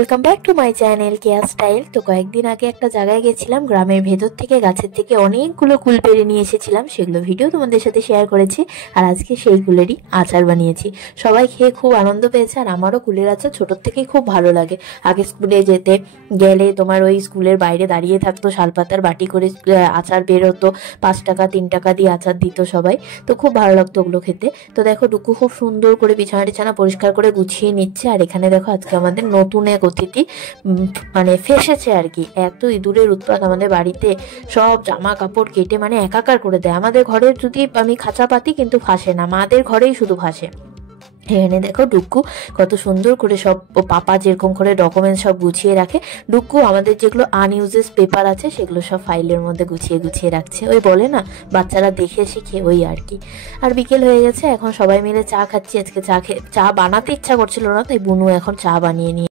Welcome back to my channel Keya style. তো কয়েকদিন আগে একটা জায়গায় গেছিলাম, গ্রামের ভেতর থেকে গাছের থেকে অনেকগুলো কুল পেড়ে নিয়ে এসেছিলাম, সেগুলো ভিডিও তোমাদের সাথে শেয়ার করেছি। আর আজকে সেই কুলেরই আচার বানিয়েছি। সবাই খেয়ে খুব আনন্দ পেয়েছে, আর আমারও কুলের আচার ছোটোর থেকেই খুব ভালো লাগে। আগে স্কুলে যেতে গেলে তোমার ওই স্কুলের বাইরে দাঁড়িয়ে থাকতো, শালপাতার বাটি করে আচার বেরোতো, 5 টাকা 3 টাকা দিয়ে আচার দিত সবাই। তো খুব ভালো লাগতো ওগুলো খেতে। তো দেখো ডুকু খুব সুন্দর করে বিছানা টিছানা পরিষ্কার করে গুছিয়ে নিচ্ছে। আর এখানে দেখো আজকে আমাদের নতুন এক অতিথি মানে ফেসেছে আর কি। এত ইঁদুরের উৎপাত আমাদের বাড়িতে, সব জামা কাপড় কেটে মানে একাকার করে দেয়। আমাদের ঘরে যদি আমি খাঁচা পাতি কিন্তু ফাঁসে না, মাদের ঘরেই শুধু ফাঁসে। এখানে দেখো ডুক্কু কত সুন্দর করে সব পাপা যেরকম করে ডকুমেন্টস সব গুছিয়ে রাখে, ডুক্কু আমাদের যেগুলো আনইউজেস পেপার আছে সেগুলো সব ফাইলের মধ্যে গুছিয়ে গুছিয়ে রাখছে। ওই বলে না বাচ্চারা দেখে শিখে, ওই আর কি। আর বিকেল হয়ে গেছে, এখন সবাই মিলে চা খাচ্ছি। আজকে চা বানাতে ইচ্ছা করছিল না, তাই বুনু এখন চা বানিয়ে নিয়ে